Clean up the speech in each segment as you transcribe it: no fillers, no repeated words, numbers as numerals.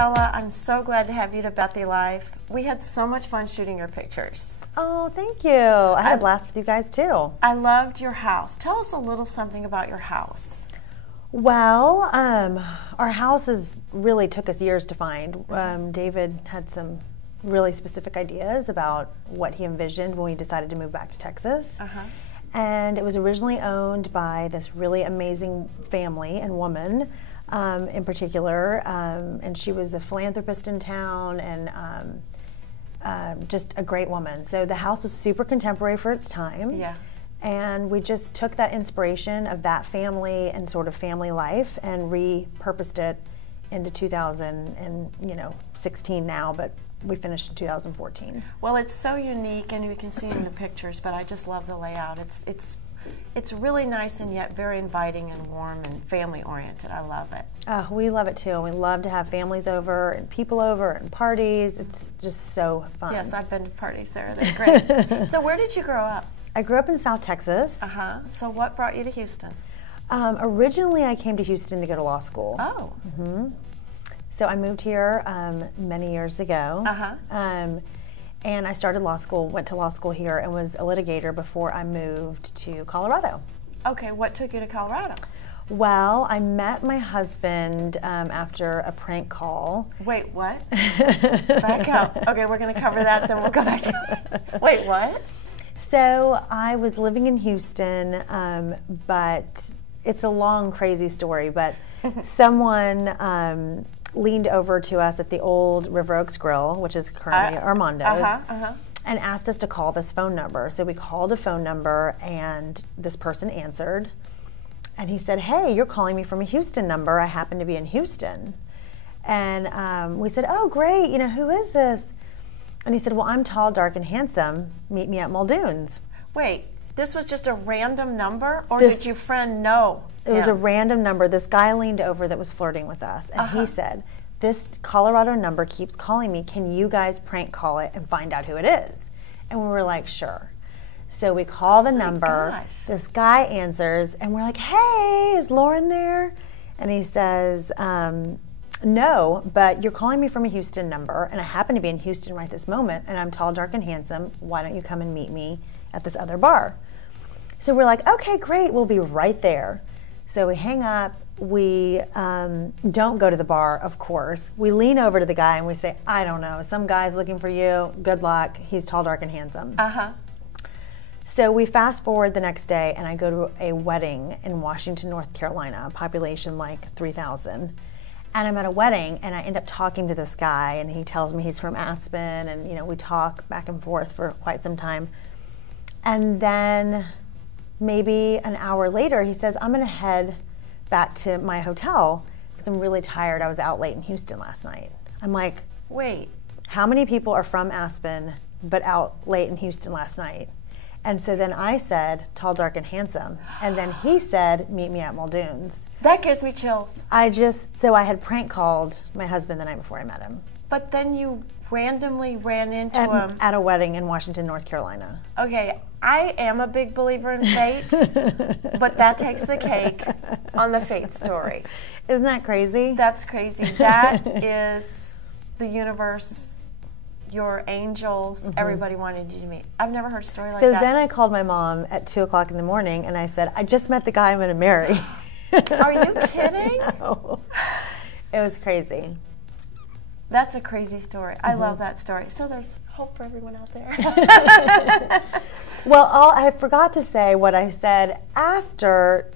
Estela, I'm so glad to have you to Bethy Life. We had so much fun shooting your pictures. Oh, thank you. I had a blast with you guys too. I loved your house. Tell us a little something about your house. Well, our houses really took us years to find. David had some really specific ideas about what he envisioned when we decided to move back to Texas. And it was originally owned by this really amazing family and woman in particular. And she was a philanthropist in town and just a great woman. So the house was super contemporary for its time. Yeah. And we just took that inspiration of that family and sort of family life and repurposed it into 2016 now, but we finished in 2014. Well, it's so unique, and you can see in the pictures, but I just love the layout. It's really nice and yet very inviting and warm and family oriented. I love it. We love it too. We love to have families over and people over and parties. It's just so fun. Yes, I've been to parties there. They're great. So where did you grow up? I grew up in South Texas. So what brought you to Houston? Originally, I came to Houston to go to law school. Oh. So I moved here many years ago. And I started law school, went to law school here, and was a litigator before I moved to Colorado. Okay, what took you to Colorado? Well, I met my husband after a prank call. Wait, what? Back up. Okay, we're going to cover that, then we'll go back to Wait, what? So I was living in Houston, but it's a long, crazy story, but someone leaned over to us at the old River Oaks Grill, which is currently Armando's, and asked us to call this phone number. So we called a phone number, and this person answered, and he said, "Hey, you're calling me from a Houston number. I happen to be in Houston." And we said, "Oh, great, you know, who is this?" And he said, "Well, I'm tall, dark, and handsome. Meet me at Muldoon's." Wait, this was just a random number, or did your friend know? It was a random number. This guy leaned over that was flirting with us, and he said, "This Colorado number keeps calling me. Can you guys prank call it and find out who it is?" And we were like, "Sure." So we call the number. Gosh. This guy answers, and we're like, "Hey, is Lauren there?" And he says, "No, but you're calling me from a Houston number, and I happen to be in Houston right this moment, and I'm tall, dark, and handsome. Why don't you come and meet me at this other bar?" So we're like, "Okay, great, we'll be right there." So we hang up. We don't go to the bar, of course. We lean over to the guy and we say, "I don't know, some guy's looking for you. Good luck. He's tall, dark, and handsome." So we fast forward the next day, and I go to a wedding in Washington, North Carolina, a population like 3,000. And I'm at a wedding, and I end up talking to this guy, and he tells me he's from Aspen, and you know, we talk back and forth for quite some time. And then maybe an hour later, he says, "I'm going to head back to my hotel because I'm really tired. I was out late in Houston last night." I'm like, wait, how many people are from Aspen but out late in Houston last night? And so then I said, "Tall, dark, and handsome." And then he said, "Meet me at Muldoon's." That gives me chills. So I had prank called my husband the night before I met him. But then you randomly ran into him. At a wedding in Washington, North Carolina. Okay, I am a big believer in fate, but that takes the cake on the fate story. Isn't that crazy? That's crazy. That is the universe, your angels, everybody wanted you to meet. I've never heard a story like that. So then I called my mom at 2 o'clock in the morning, and I said, "I just met the guy I'm going to marry." Are you kidding? No. It was crazy. That's a crazy story. I love that story. So there's hope for everyone out there. Well, I forgot to say what I said after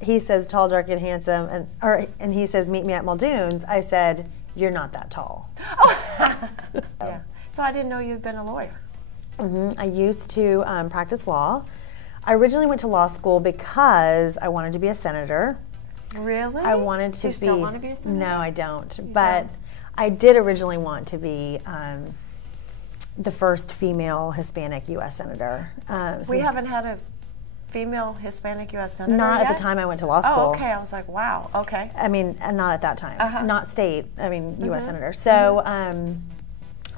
he says tall, dark, and handsome, and he says meet me at Muldoon's. I said, "You're not that tall." Yeah. So I didn't know you'd been a lawyer. I used to practice law. I originally went to law school because I wanted to be a senator. Really? I wanted to Do you still want to be a senator? No, I don't. But I did originally want to be the first female Hispanic U.S. senator. We haven't had a female Hispanic U.S. senator Not yet? at the time I went to law school. Oh, okay. I was like, wow. Okay. I mean, not at that time. Not state. I mean, U.S. senator. So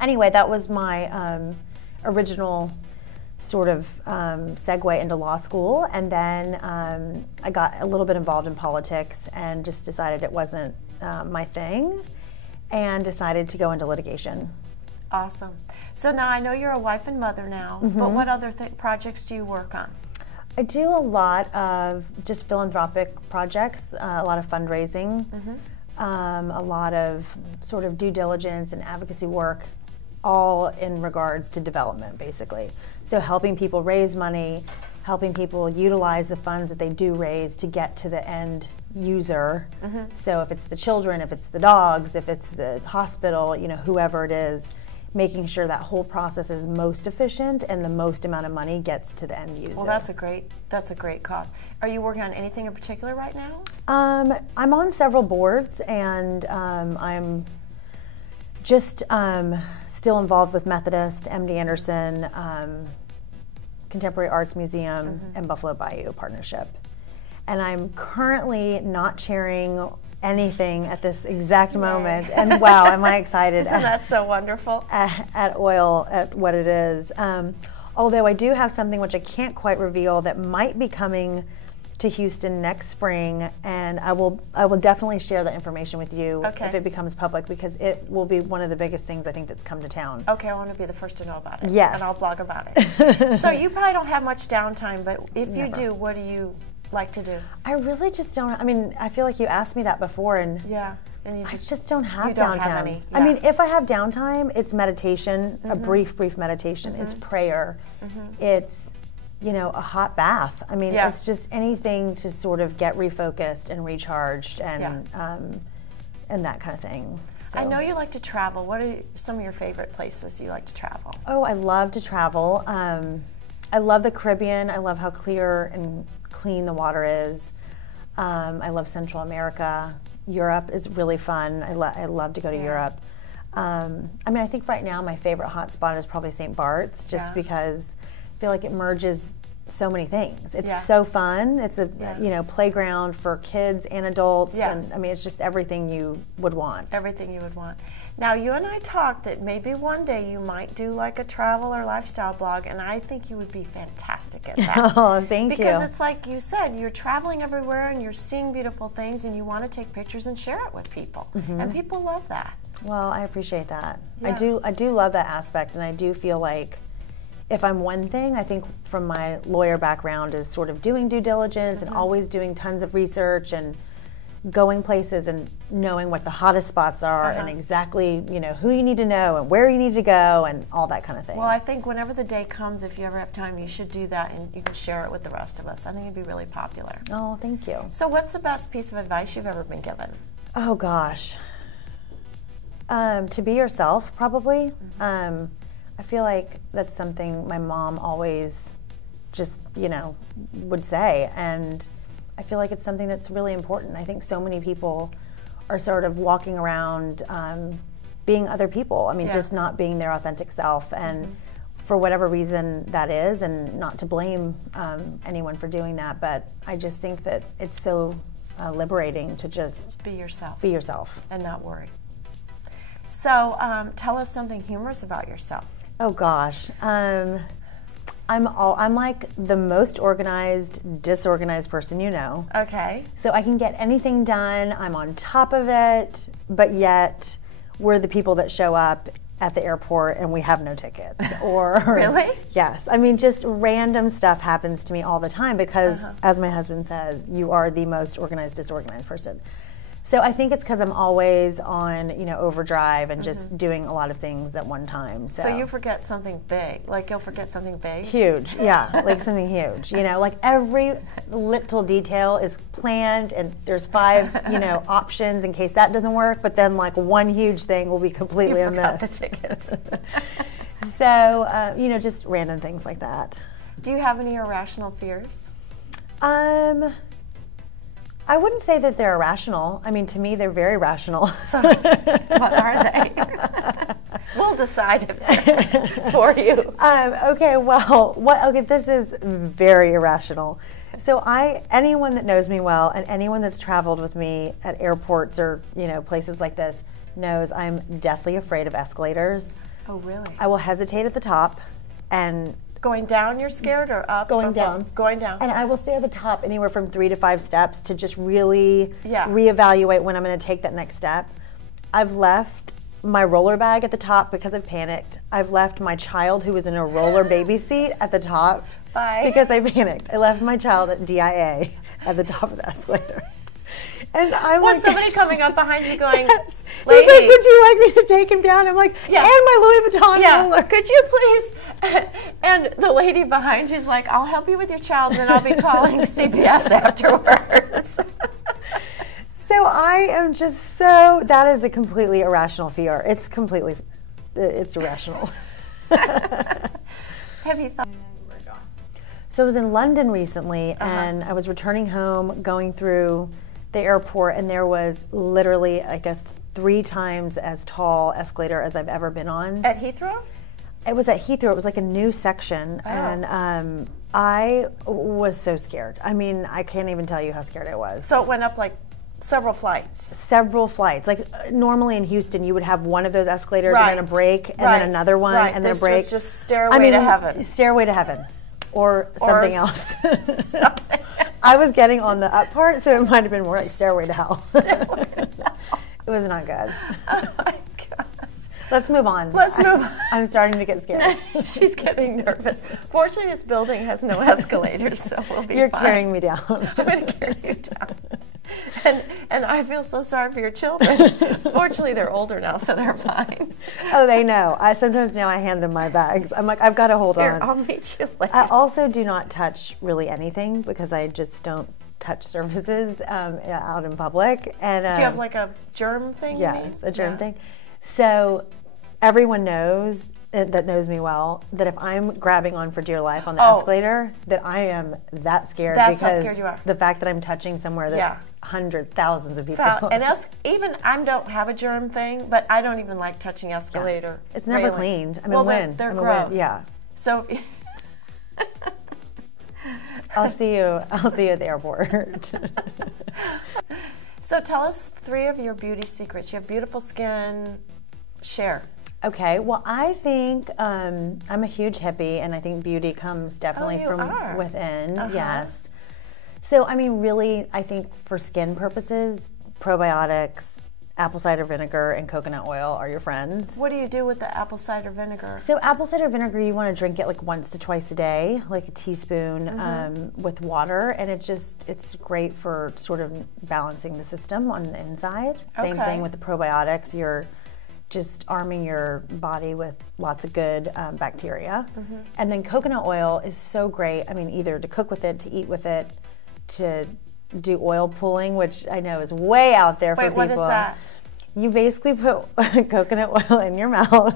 anyway, that was my original sort of segue into law school, and then I got a little bit involved in politics and just decided it wasn't my thing. and decided to go into litigation. Awesome. So now I know you're a wife and mother now, but what other projects do you work on? I do a lot of just philanthropic projects, a lot of fundraising, a lot of sort of due diligence and advocacy work, all in regards to development, basically. So helping people raise money, helping people utilize the funds that they do raise to get to the end user. So if it's the children, if it's the dogs, if it's the hospital, you know, whoever it is, making sure that whole process is most efficient and the most amount of money gets to the end user. Well, that's a great cause. Are you working on anything in particular right now? I'm on several boards, and I'm just still involved with Methodist, MD Anderson, Contemporary Arts Museum, and Buffalo Bayou Partnership. And I'm currently not chairing anything at this exact moment, and wow, am I excited. Isn't that so wonderful? At OIL, at what it is. Although I do have something which I can't quite reveal that might be coming to Houston next spring, and I will definitely share the information with you if it becomes public, because it will be one of the biggest things I think that's come to town. Okay, I want to be the first to know about it. Yes. And I'll blog about it. So you probably don't have much downtime, but if you do, what do you like to do? I really just don't. I mean, I feel like you asked me that before, and and I just don't have you downtime. Don't have any. I mean, if I have downtime, it's meditation, a brief meditation. It's prayer. It's, you know, a hot bath. I mean, it's just anything to sort of get refocused and recharged and that kind of thing. So. I know you like to travel. What are some of your favorite places you like to travel? Oh, I love to travel. I love the Caribbean. I love how clear and clean the water is. I love Central America. Europe is really fun. I love to go to Europe. I mean, I think right now my favorite hot spot is probably St. Bart's, just because I feel like it merges so many things. It's so fun. It's a you know, playground for kids and adults, and I mean, it's just everything you would want. Everything you would want. Now, you and I talked that maybe one day you might do like a travel or lifestyle blog, and I think you would be fantastic at that. Oh, thank you. Because it's like you said, you're traveling everywhere and you're seeing beautiful things, and you want to take pictures and share it with people, and people love that. Well, I appreciate that. I do love that aspect, and I do feel like if I'm one thing, I think from my lawyer background is sort of doing due diligence and always doing tons of research and going places and knowing what the hottest spots are and exactly, you know, who you need to know and where you need to go and all that kind of thing. Well, I think whenever the day comes, if you ever have time, you should do that, and you can share it with the rest of us. I think it'd be really popular. Oh, thank you. So what's the best piece of advice you've ever been given? Oh, gosh. To be yourself, probably. I feel like that's something my mom always just, you know, would say, and I feel like it's something that's really important. I think so many people are sort of walking around being other people. I mean, just not being their authentic self, and for whatever reason that is, and not to blame anyone for doing that, but I just think that it's so liberating to just be yourself. Be yourself. And not worry. So tell us something humorous about yourself. Oh gosh. I'm like the most organized, disorganized person you know. Okay. So I can get anything done. I'm on top of it, but yet we're the people that show up at the airport and we have no tickets. Or really? Yes. I mean, just random stuff happens to me all the time because, as my husband said, you are the most organized, disorganized person. So I think it's because I'm always on, you know, overdrive and just doing a lot of things at one time. So you forget something big, like you'll forget something big? Huge, yeah, like something huge. You know, like every little detail is planned, and there's 5, you know, options in case that doesn't work. But then, like one huge thing will be completely you amiss. Forgot the tickets. So you know, just random things like that. Do you have any irrational fears? I wouldn't say that they're irrational. I mean, to me, they're very rational. So, what are they? We'll decide if they're for you. Okay, well, okay, this is very irrational. So anyone that knows me well and anyone that's traveled with me at airports or, you know, places like this knows I'm deathly afraid of escalators. Oh, really? I will hesitate at the top and... Going down, you're scared, or up? Going down. Going down. And I will stay at the top anywhere from 3 to 5 steps to just really Yeah. reevaluate when I'm going to take that next step. I've left my roller bag at the top because I've panicked. I've left my child who was in a roller baby seat at the top because I panicked. I left my child at DIA at the top of the escalator. And I'm Was like, somebody coming up behind you going, yes. lady? He's like, would you like me to take him down? I'm like, Yeah. and my Louis Vuitton roller. Could you please? And the lady behind you's like, I'll help you with your child, and then I'll be calling CPS afterwards. So I am just so, that is a completely irrational fear. It's irrational. Have you thought? So I was in London recently, and I was returning home, going through the airport, and there was literally like a 3 times as tall escalator as I've ever been on. At Heathrow? It was at Heathrow. It was like a new section, and I was so scared. I mean, I can't even tell you how scared I was. So it went up like several flights. Several flights. Like normally in Houston, you would have one of those escalators Right. and then a break, and then another one, and then This a break. was just Stairway to Heaven. Stairway to Heaven, or something else. Something. I was getting on the up part, so it might have been more like Stairway to Hell. Stairway to Hell. It was not good. Oh my gosh. Let's move on. Let's move on. I'm starting to get scared. She's getting nervous. Fortunately, this building has no escalators, so we'll be You're fine. carrying me down. I'm going to carry you down. And I feel so sorry for your children. Fortunately, they're older now, so they're fine. Oh, they know. Sometimes now I hand them my bags. I'm like, I've got to hold Here, on. I'll meet you later. I also do not touch really anything because I just don't touch surfaces out in public. And do you have like a germ thing? Yes, a germ thing. So everyone knows that knows me well that if I'm grabbing on for dear life on the escalator, that I am that scared. That's because how scared you are. The fact that I'm touching somewhere that hundreds, thousands of people. And even I don't have a germ thing, but I don't even like touching escalator. Yeah. It's never railings. cleaned. I mean, well, they're gross. Yeah. So. I'll see you at the airport. So tell us 3 of your beauty secrets. You have beautiful skin. Share. Okay, well, I think I'm a huge hippie, and I think beauty comes definitely from within. Yes. So, I mean, really, I think for skin purposes, probiotics, apple cider vinegar, and coconut oil are your friends. What do you do with the apple cider vinegar? So, apple cider vinegar, you want to drink it like once to twice a day, like a teaspoon with water, and it's great for sort of balancing the system on the inside. Same thing with the probiotics. You're just arming your body with lots of good bacteria. And then coconut oil is so great. I mean, either to cook with it, to eat with it, to do oil pulling, which I know is way out there for people. Wait, what is that? You basically put coconut oil in your mouth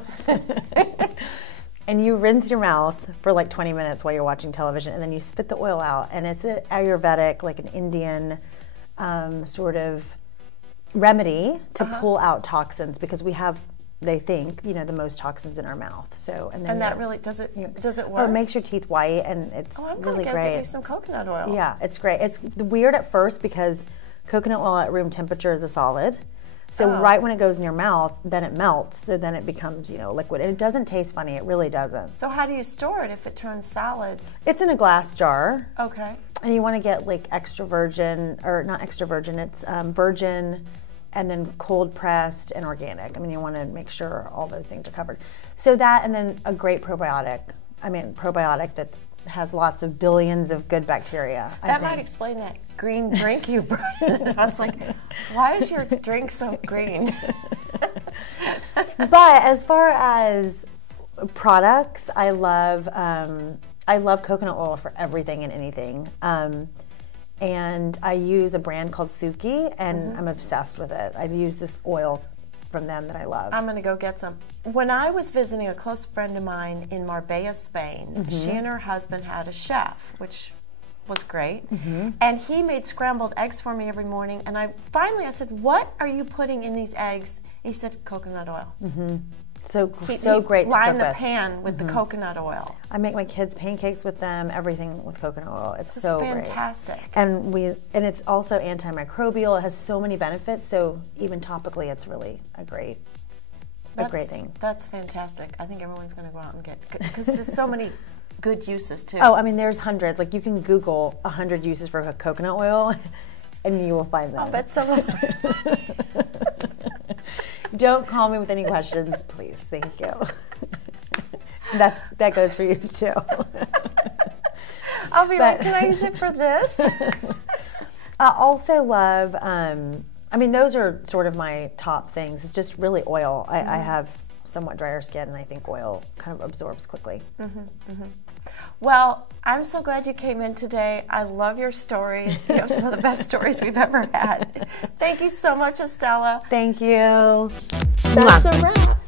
and you rinse your mouth for like 20 minutes while you're watching television, and then you spit the oil out. And it's an Ayurvedic, like an Indian sort of remedy to pull out toxins, because we have, they think, the most toxins in our mouth. So and that really does it work? Oh, it makes your teeth white, and it's really great. Get me some coconut oil. Yeah, it's great. It's weird at first because coconut oil at room temperature is a solid. So right when it goes in your mouth, then it melts. So then it becomes, liquid. And it doesn't taste funny. It really doesn't. So how do you store it if it turns solid? It's in a glass jar. Okay. And you want to get like extra virgin, or not extra virgin, it's virgin, and then cold pressed and organic. I mean, you want to make sure all those things are covered. So that, and then a great probiotic. Probiotic that has lots of billions of good bacteria. That might explain that green drink you brought in. I was like, why is your drink so green? But as far as products, I love coconut oil for everything and anything. And I use a brand called Suki, and I'm obsessed with it. I use this oil from them that I love. I'm going to go get some. When I was visiting a close friend of mine in Marbella, Spain, she and her husband had a chef, which was great. And he made scrambled eggs for me every morning. And I said, what are you putting in these eggs? He said, coconut oil. So great to cook with. Line the pan with the coconut oil. I make my kids pancakes with them, everything with coconut oil. It's so fantastic. Great. And it's also antimicrobial. It has so many benefits. So even topically, it's really a great thing. That's fantastic. I think everyone's going to go out and get, because there's so many good uses too. Oh, I mean, there's hundreds. Like you can Google 100 uses for coconut oil, and you will find them. I bet some of them. Don't call me with any questions, please. Thank you. That goes for you too. I'll be like, can I use it for this? I also love, I mean, those are sort of my top things. It's just really oil. I have somewhat drier skin, and I think oil kind of absorbs quickly. Well, I'm so glad you came in today. I love your stories. You have some of the best stories we've ever had. Thank you so much, Estela. Thank you. That's a wrap.